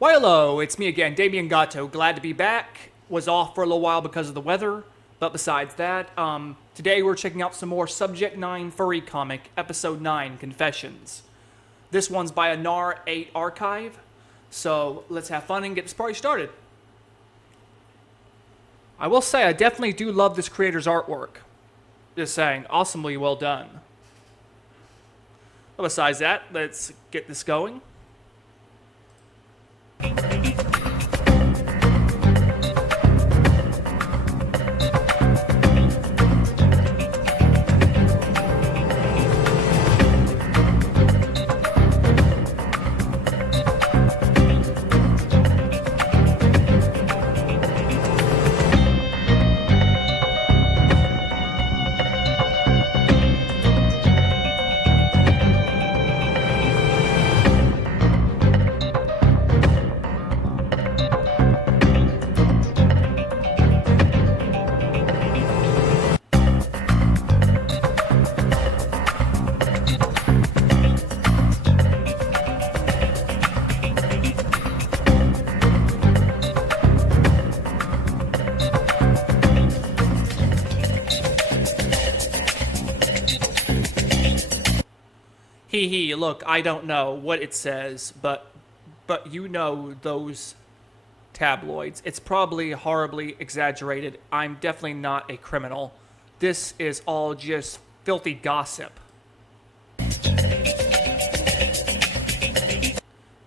Why hello, it's me again, Damien Gatto. Glad to be back. Was off for a little while because of the weather, but besides that, today we're checking out some more Subject 9 Furry comic, Episode 9, Confessions. This one's by a NAR 8 archive, so let's have fun and get this party started. I will say, I definitely do love this creator's artwork. Just saying, awesomely well done. But besides that, let's get this going. Hee, look, I don't know what it says, but you know those tabloids. It's probably horribly exaggerated. I'm definitely not a criminal. This is all just filthy gossip.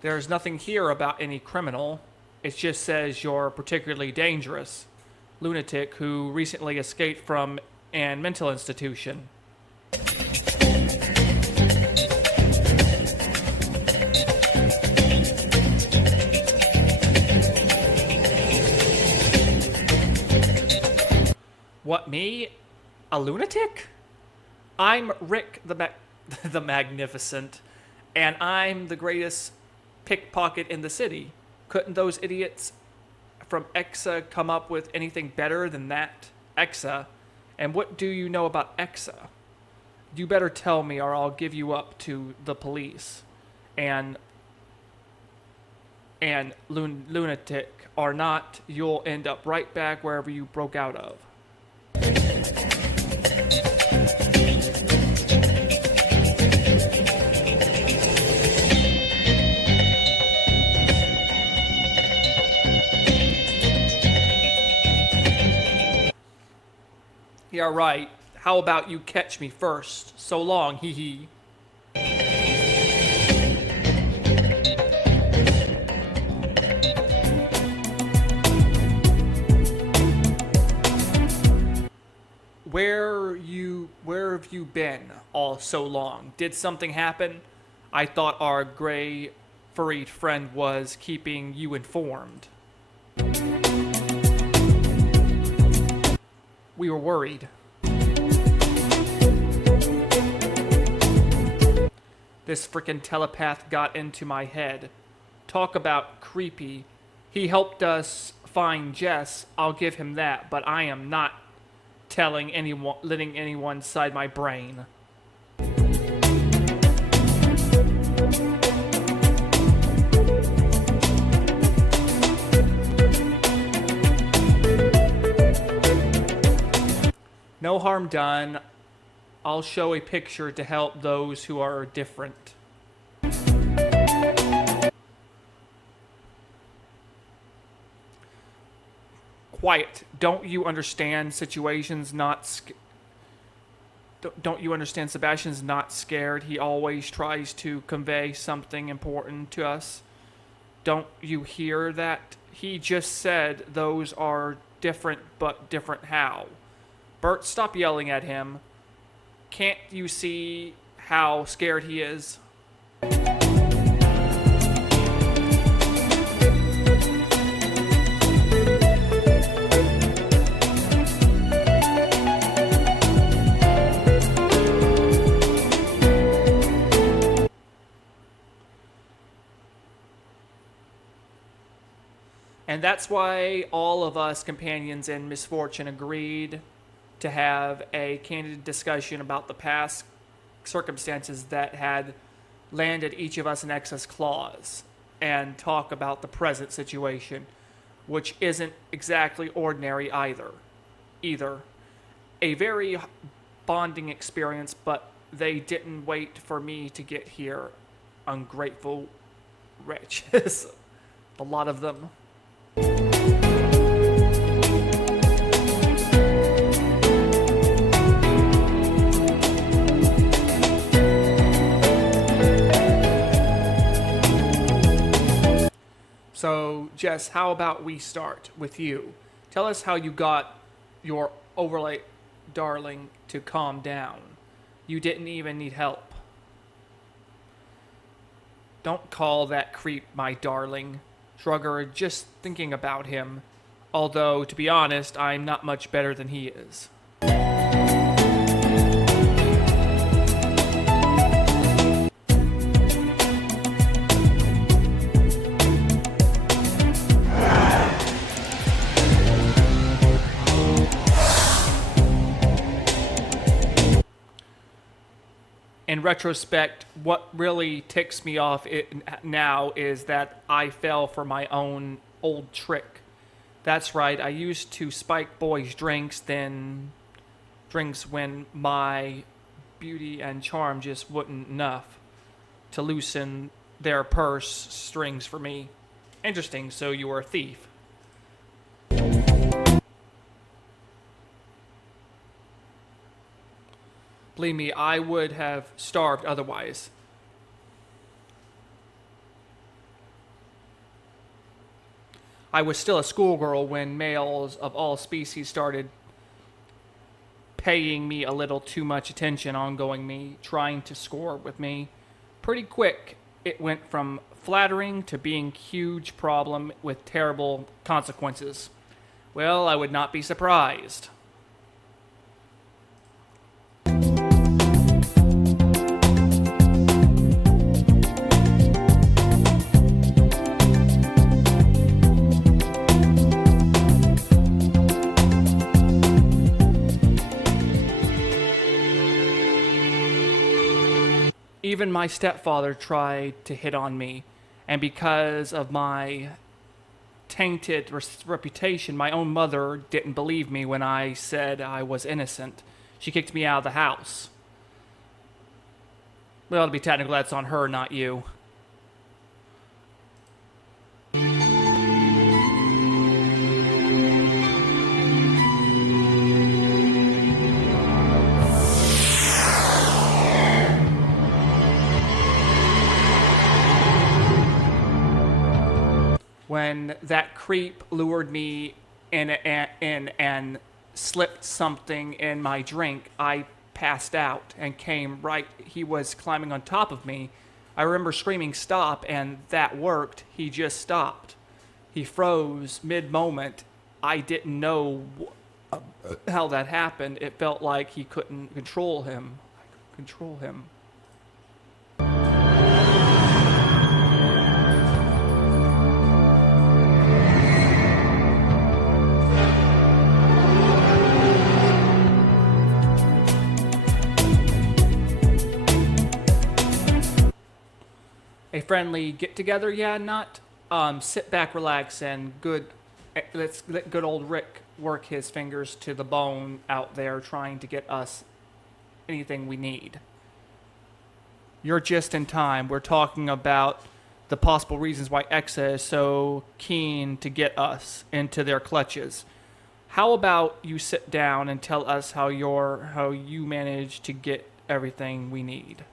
There's nothing here about any criminal. It just says you're particularly dangerous. Lunatic who recently escaped from an mental institution. What, me? A lunatic? I'm Rick the Magnificent, and I'm the greatest pickpocket in the city. Couldn't those idiots from Exa come up with anything better than that? Exa? And what do you know about Exa? You better tell me or I'll give you up to the police. And lunatic or not, you'll end up right back wherever you broke out of. Yeah, right. How about you catch me first? So long, hee hee. Where have you been all so long? Did something happen? I thought our gray furried friend was keeping you informed. We were worried. This frickin' telepath got into my head. Talk about creepy. He helped us find Jess, I'll give him that, but I am not letting anyone inside my brain. No harm done. I'll show a picture to help those who are different. Quiet. Don't you understand Don't you understand Sebastian's not scared? He always tries to convey something important to us. Don't you hear that? He just said those are different, but different how? Bert, stop yelling at him. Can't you see how scared he is? And that's why all of us companions in misfortune agreed to have a candid discussion about the past circumstances that had landed each of us in excess clause. and talk about the present situation, which isn't exactly ordinary either. A very bonding experience, but they didn't wait for me to get here. Ungrateful wretches. A lot of them. So, Jess, how about we start with you? Tell us how you got your overlay darling to calm down. You didn't even need help. Don't call that creep my darling. Shrugger, just thinking about him. Although, to be honest, I'm not much better than he is. In retrospect, what really ticks me off now is that I fell for my own old trick. That's right, I used to spike boys' drinks when my beauty and charm just wasn't enough to loosen their purse strings for me. Interesting, so you were a thief. Believe me, I would have starved otherwise. I was still a schoolgirl when males of all species started paying me a little too much attention, ongoing me, trying to score with me. Pretty quick, it went from flattering to being a huge problem with terrible consequences. Well, I would not be surprised. Even my stepfather tried to hit on me, and because of my tainted reputation, my own mother didn't believe me when I said I was innocent. She kicked me out of the house. Well, to be technical, that's on her, not you. When that creep lured me in and slipped something in my drink, I passed out and came right. He was climbing on top of me. I remember screaming, "Stop," and that worked. He just stopped. He froze mid-moment. I didn't know how that happened. It felt like he couldn't control him. I could control him. A friendly get-together, yeah, not. Sit back, relax, and let's let good old Rick work his fingers to the bone out there trying to get us anything we need. You're just in time. We're talking about the possible reasons why Exa is so keen to get us into their clutches. How about you sit down and tell us how you managed to get everything we need?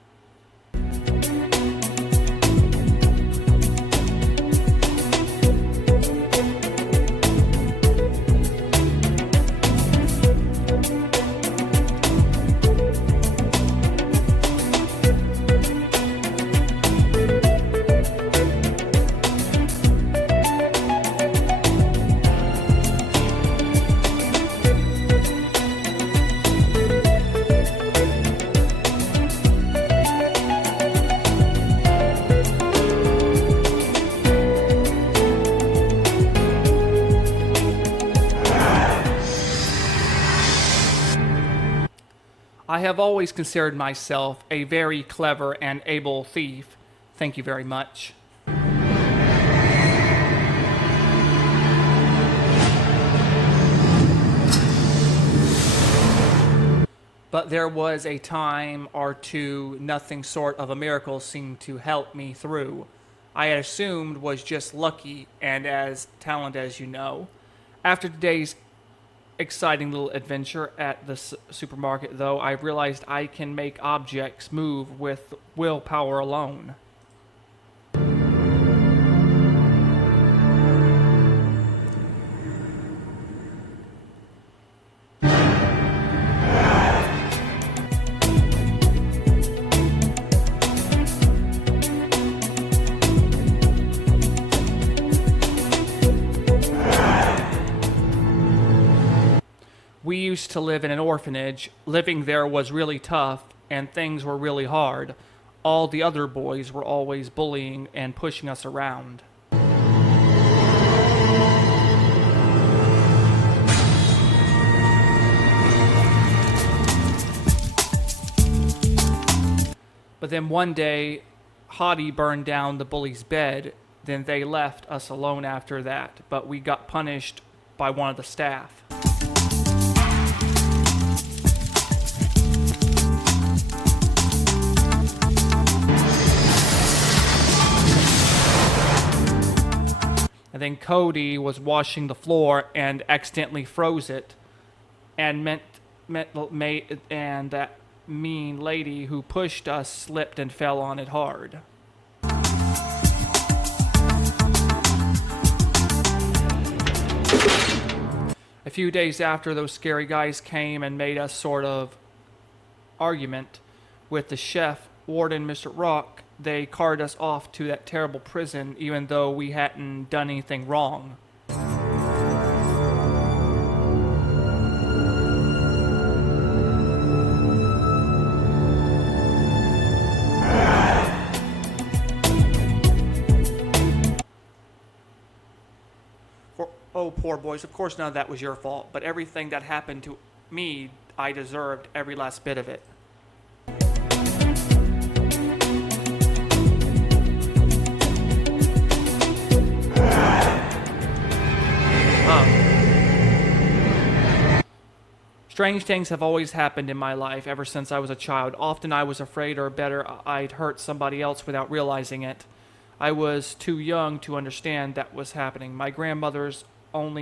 I have always considered myself a very clever and able thief. Thank you very much. But there was a time or two nothing sort of a miracle seemed to help me through. I had assumed was just lucky and as talent as you know. After today's exciting little adventure at the supermarket, though, I realized I can make objects move with willpower alone. We used to live in an orphanage. Living there was really tough, and things were really hard. All the other boys were always bullying and pushing us around. But then one day, Hottie burned down the bully's bed. Then they left us alone after that, but we got punished by one of the staff. And then Cody was washing the floor and accidentally froze it, and and that mean lady who pushed us slipped and fell on it hard. A few days after, those scary guys came and made us sort of argument with the chef, Warden, Mr. Rock. They carted us off to that terrible prison even though we hadn't done anything wrong. Oh, poor boys, of course none of that was your fault, but everything that happened to me, I deserved every last bit of it. Strange things have always happened in my life ever since I was a child. Often I was afraid, or better, I'd hurt somebody else without realizing it. I was too young to understand that was happening. My grandmother in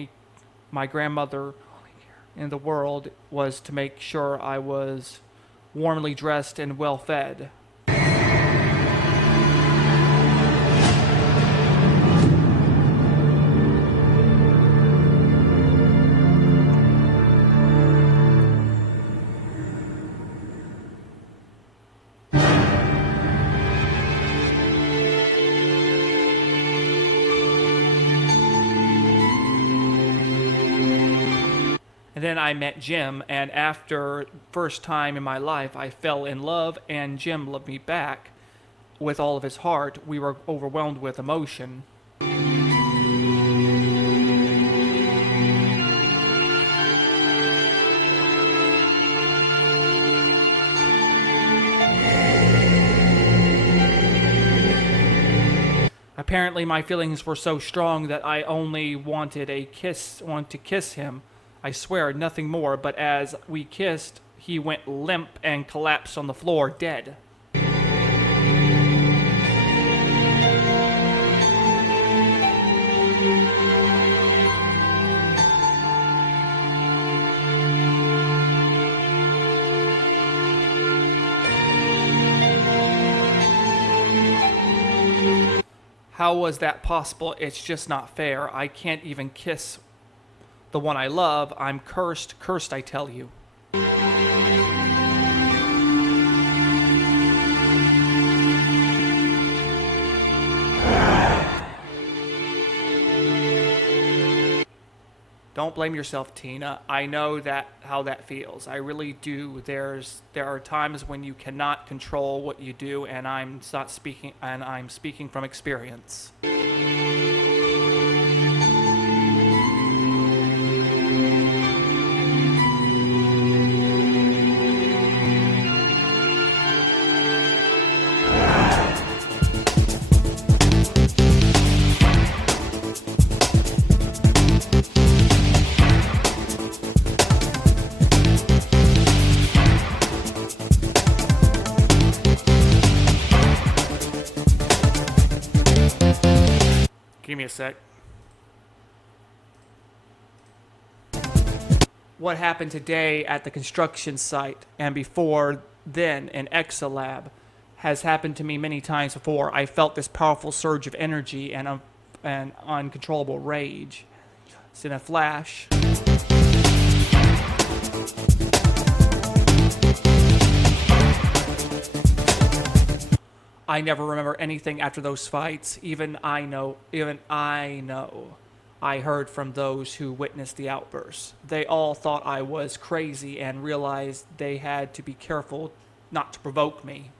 the world was to make sure I was warmly dressed and well fed. And then I met Jim, and after first time in my life, I fell in love, and Jim loved me back with all of his heart. We were overwhelmed with emotion. Apparently, my feelings were so strong that I only wanted to kiss him. I swear, nothing more, but as we kissed, he went limp and collapsed on the floor, dead. How was that possible? It's just not fair. I can't even kiss the one I love. I'm cursed, I tell you. Don't blame yourself, Tina. I know how that feels. I really do. There are times when you cannot control what you do, and I'm speaking from experience. Give me a sec. What happened today at the construction site and before then in Exalab has happened to me many times before. I felt this powerful surge of energy and an uncontrollable rage. It's in a flash. I never remember anything after those fights. Even I know. I heard from those who witnessed the outbursts. They all thought I was crazy and realized they had to be careful not to provoke me.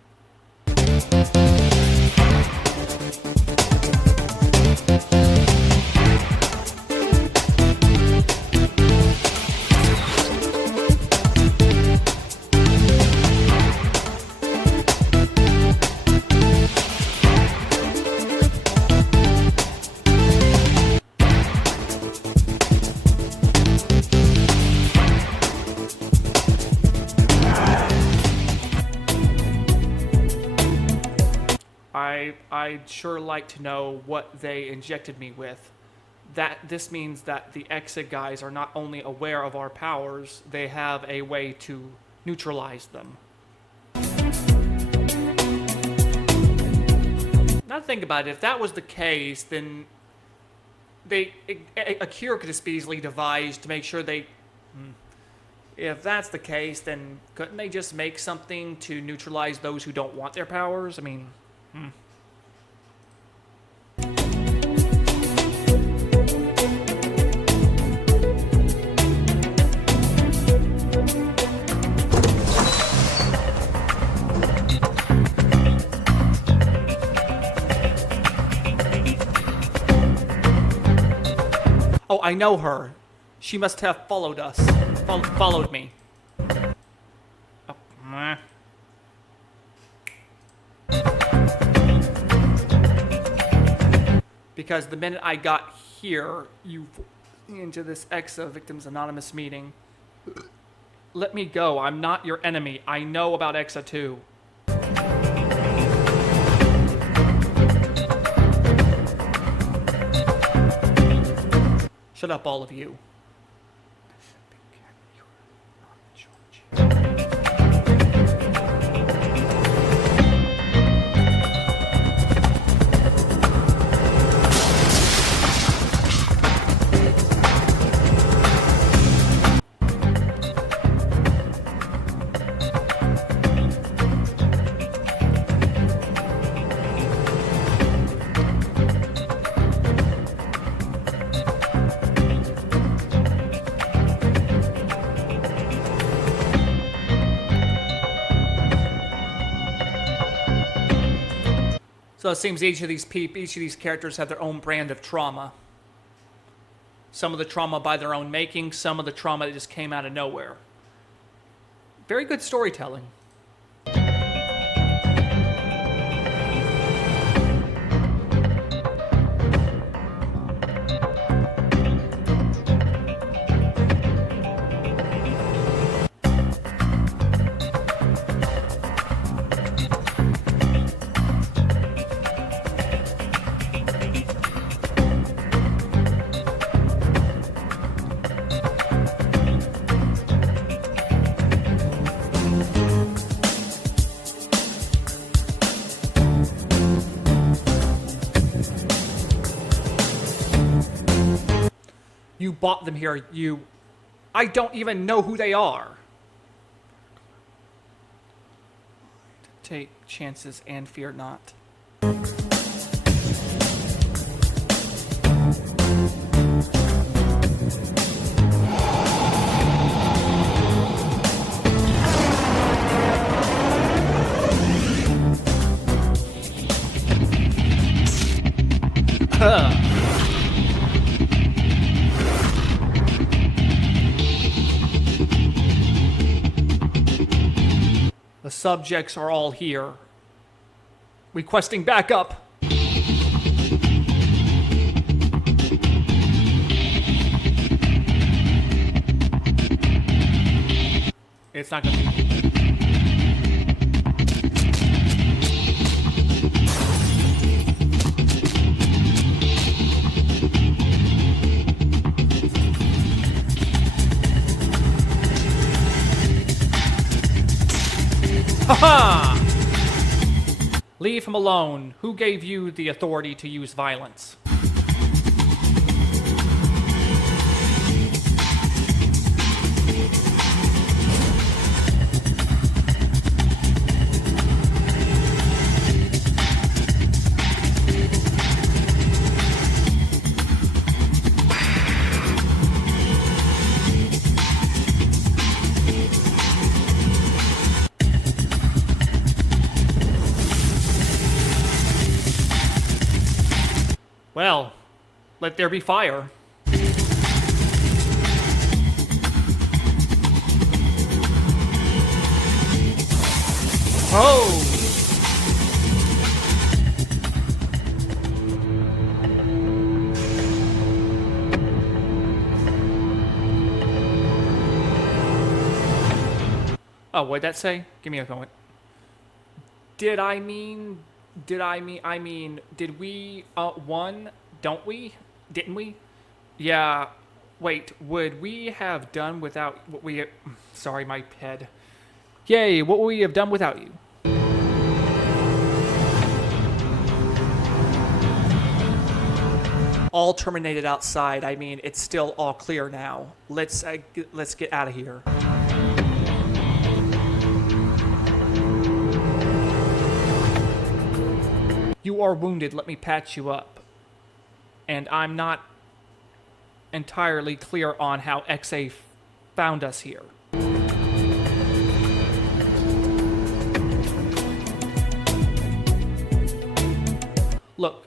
I'd sure like to know what they injected me with. This means that the Exa guys are not only aware of our powers, they have a way to neutralize them. Now think about it, if that was the case, then a cure could just be easily devised to make sure they... If that's the case, then couldn't they just make something to neutralize those who don't want their powers? I mean... Oh, I know her. She must have followed us. Followed me. Oh, meh. Because the minute I got here, into this Exa Victims Anonymous meeting. Let me go. I'm not your enemy. I know about Exa too. Shut up, all of you. So it seems each of these characters have their own brand of trauma. Some of the trauma by their own making, some of the trauma that just came out of nowhere. Very good storytelling. You bought them here, I don't even know who they are. Take chances and fear not. The subjects are all here. Requesting backup. It's not gonna be... Ha! Leave him alone. Who gave you the authority to use violence? Well, let there be fire. Oh! Oh, what'd that say? Give me a moment. Did we, won? Don't we? Didn't we? Yeah, wait, would we have done without what we, sorry, my head. Yay, what would we have done without you? All terminated outside, I mean, it's still all clear now. Let's get out of here. You are wounded, let me patch you up. And I'm not entirely clear on how XA found us here. Look,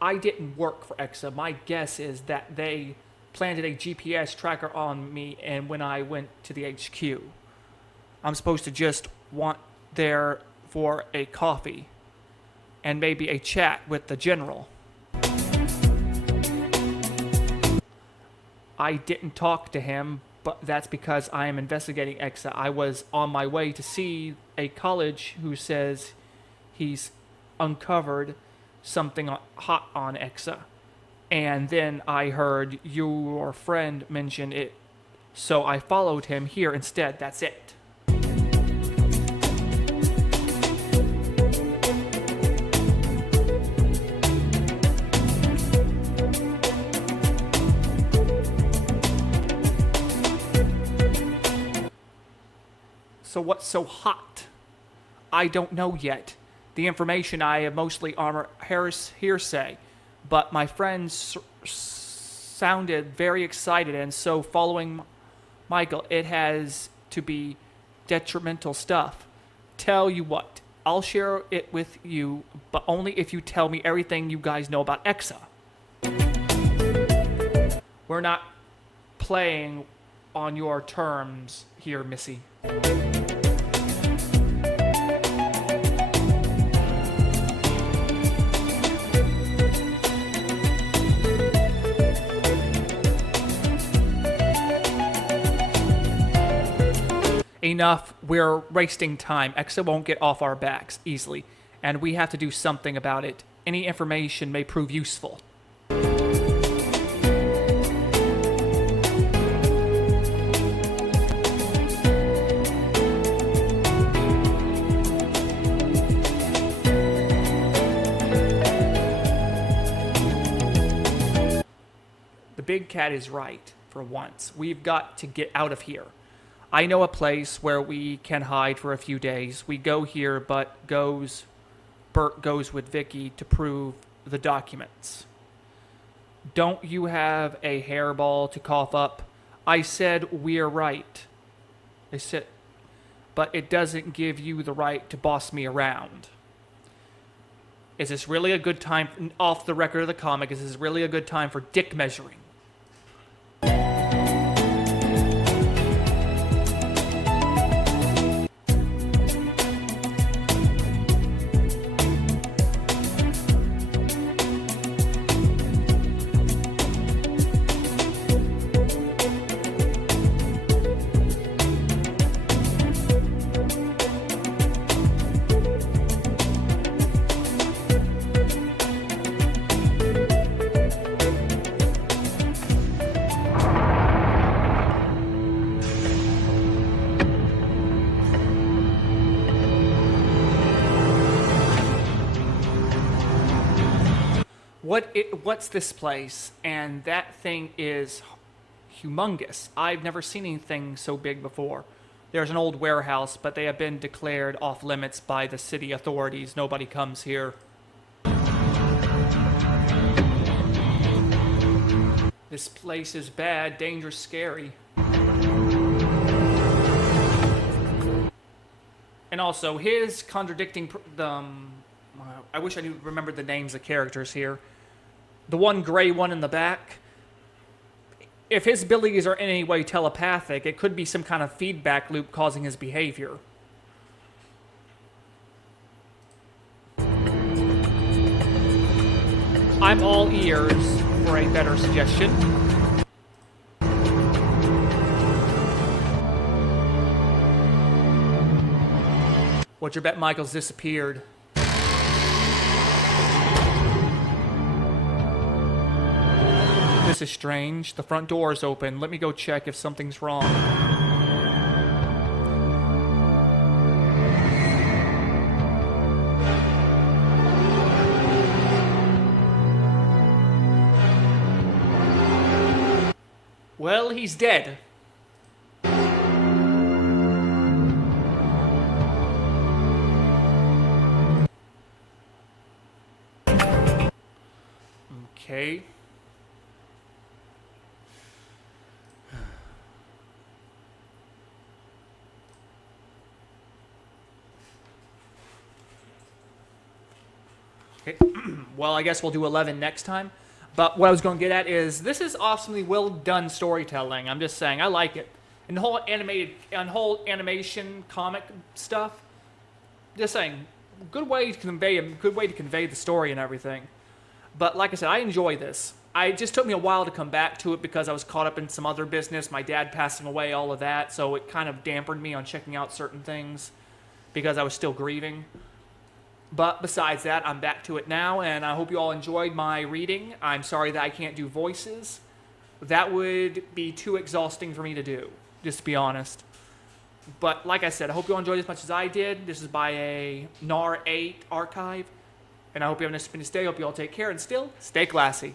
I didn't work for EXA. My guess is that they planted a GPS tracker on me and when I went to the HQ. I'm supposed to just want there for a coffee and maybe a chat with the general. I didn't talk to him, but that's because I am investigating EXA. I was on my way to see a college who says he's uncovered something hot on EXA. And then I heard your friend mention it, so I followed him here instead. That's it. So what's so hot? I don't know yet. The information I have mostly hearsay, but my friends sounded very excited, and so following Michael, it has to be detrimental stuff. Tell you what, I'll share it with you, but only if you tell me everything you guys know about EXA. We're not playing on your terms here, Missy. Enough, we're wasting time. EXA won't get off our backs easily, and we have to do something about it. Any information may prove useful. The big cat is right, for once. We've got to get out of here. I know a place where we can hide for a few days. We go here, but Bert goes with Vicky to prove the documents. Don't you have a hairball to cough up? I said we're right. I said, but it doesn't give you the right to boss me around. Is this really a good time, off the record of the comic, is this really a good time for dick measuring? what's this place? And that thing is humongous. I've never seen anything so big before. There's an old warehouse, but they have been declared off limits by the city authorities. Nobody comes here. This place is bad, dangerous, scary. And also, his contradicting I wish I knew remembered the names of characters here. The one gray one in the back. If his abilities are in any way telepathic, it could be some kind of feedback loop causing his behavior. I'm all ears for a better suggestion. What's your bet Michael's disappeared? This is strange. The front door is open. Let me go check if something's wrong. Well, he's dead. Okay. Okay. Well, I guess we'll do 11 next time. But what I was going to get at is this is awesomely well done storytelling. I'm just saying, I like it. And the whole animation comic stuff. Just saying, good way to convey the story and everything. But like I said, I enjoy this. It just took me a while to come back to it because I was caught up in some other business, my dad passing away, all of that. So it kind of dampened me on checking out certain things because I was still grieving. But besides that, I'm back to it now, and I hope you all enjoyed my reading. I'm sorry that I can't do voices. That would be too exhausting for me to do, just to be honest. But like I said, I hope you all enjoyed as much as I did. This is by a NAR 8 archive, and I hope you have a nice day. I hope you all take care, and still, stay classy.